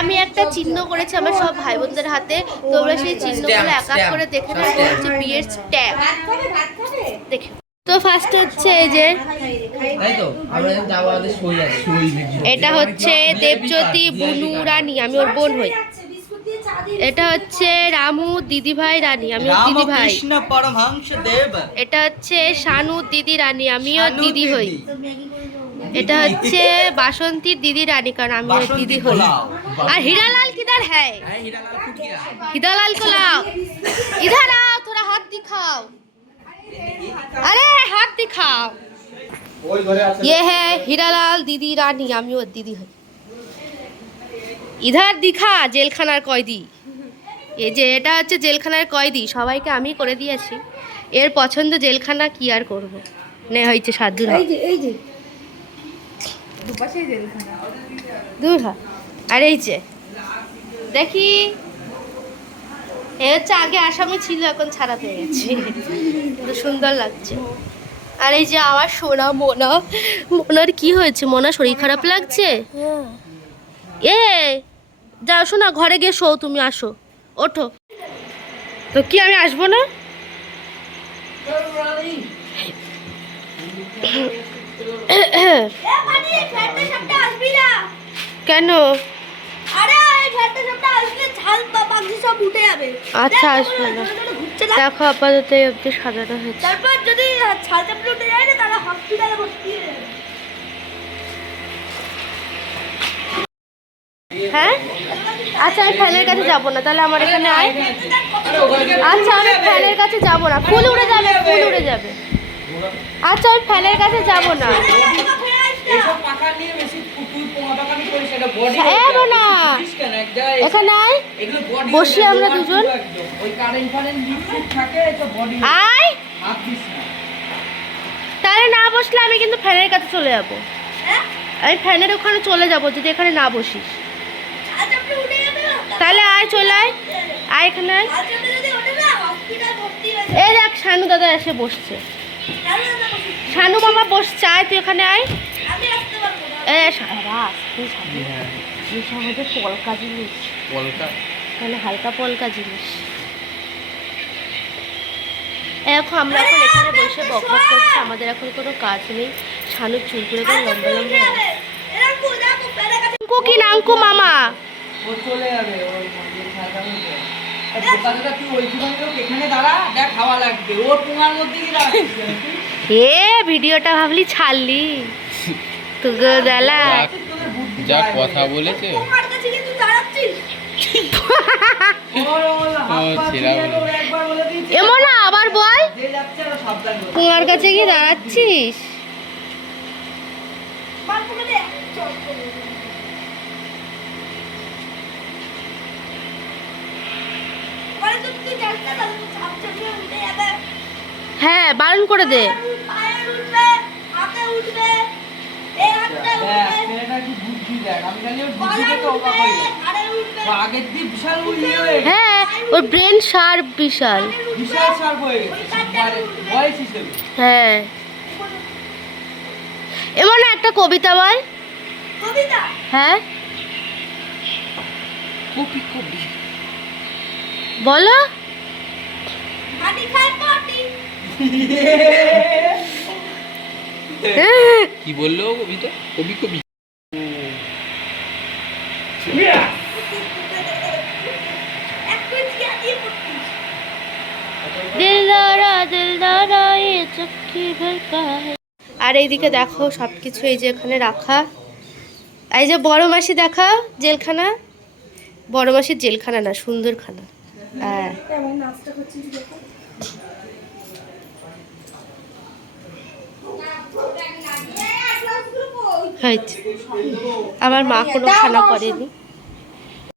আমি একটা চিহ্ন করেছি আমার সব ভাই বোনদের হাতে, তোমরা সেই চিহ্নগুলো এক এক করে দেখে নাও। এটা হচ্ছে বিয়ের স্ট্যাম্প, দেখে। তো ফার্স্ট হচ্ছে এই যে এটা হচ্ছে দেবজ্যোতি বুনু রানী, আমি ওর বোন হই। এটা হচ্ছে রামু দিদিভাই রানী, আমি ওর দিদি ভাই। এটা হচ্ছে শানু দিদি রানী, আমি ওর দিদি হই। এটা হচ্ছে বাসন্তীর দিদি রানী, কারণ আমি ওর দিদি হই। আর হীরালাল কিধার হ্যায়? হীরালাল को लाओ, इधर आओ, थोड़ा हाथ दिखाओ, अरे हाथ दिखाओ। ये है हीरालाल दीदी रानी, আমি ওর দিদি হই। इधर दिखा জেলখানার কয়েদি। এই যে এটা হচ্ছে জেলখানার কয়েদি, সবাইকে আমি করে দিয়েছি। এর পছন্দ জেলখানা, কি আর করব, নে হয়েছে সাধুর। এই যে দুপাশেই জেলখানা, দূর হয়। আর এই যে দেখি, এ হচ্ছে আগে আসামি ছিল, এখন ছাড়া পেয়ে গেছে, কিন্তু সুন্দর লাগছে। আর এই যে আমার সোনা মোনা, মোনার কি হয়েছে? মোনা শরীর খারাপ লাগছে? এ যাও শোনা, ঘরে গিয়ে শো, তুমি আসো, ওঠো। তো কি আমি আসবো না? কেন? আচ্ছা আসবে না, দেখো আপাতত এই অবধি সাজানো হয়েছে। তারপর যদি উঠে যায় না, তাহলে হসপিটালে ভর্তি হয়ে যাবে। হ্যাঁ আচ্ছা, আমি ফ্যানের কাছে যাবো না, তাহলে আমার এখানে আয়। আচ্ছা আমি ফ্যানের কাছে যাবো না, ফুল উড়ে যাবে, ফুল উড়ে যাবে। আচ্ছা আমি ফ্যানের কাছে যাবো না, এখানে আয়, বসি আমরা দুজন। আয়, তাহলে না বসলে আমি কিন্তু ফ্যানের কাছে চলে যাবো। আমি ফ্যানের ওখানে চলে যাবো যদি এখানে না বসিস। তাহলে আয়, চলে আয়, আয় এখানে আয়। এই দেখ শানু দাদা এসে বসছে, শানু মামা বসছে, আয় তুই এখানে আয়। পলকা জিনিস, মানে হালকা পলকা জিনিস। এখন আমরা এখন এখানে বসে বকবক করছি, আমাদের এখন কোনো কাজ নেই। শানুর চুলগুলো লম্বা লম্বা। কি নাঙ্কু মামা এ ভিডিওটা ভাবলি ছাড়লি তো গেলা যা কথা বলেছে। এমন আবার বল, তোমার কাছে কি দাঁড়াচ্ছিস? হ্যাঁ বারণ করে দে। হ্যাঁ ওর ব্রেন শার্প, বিশাল। হ্যাঁ এমন একটা কবিতা বল। হ্যাঁ বলো। কি বললো কবিতা? কবি কবি আর এইদিকে দেখো সবকিছু এই যে এখানে রাখা। এই যে বড় মাসি দেখা, জেলখানা, বড় মাসির জেলখানা না, সুন্দরখানা। হ্যাঁ আমার মা কোনো খানা করেনি।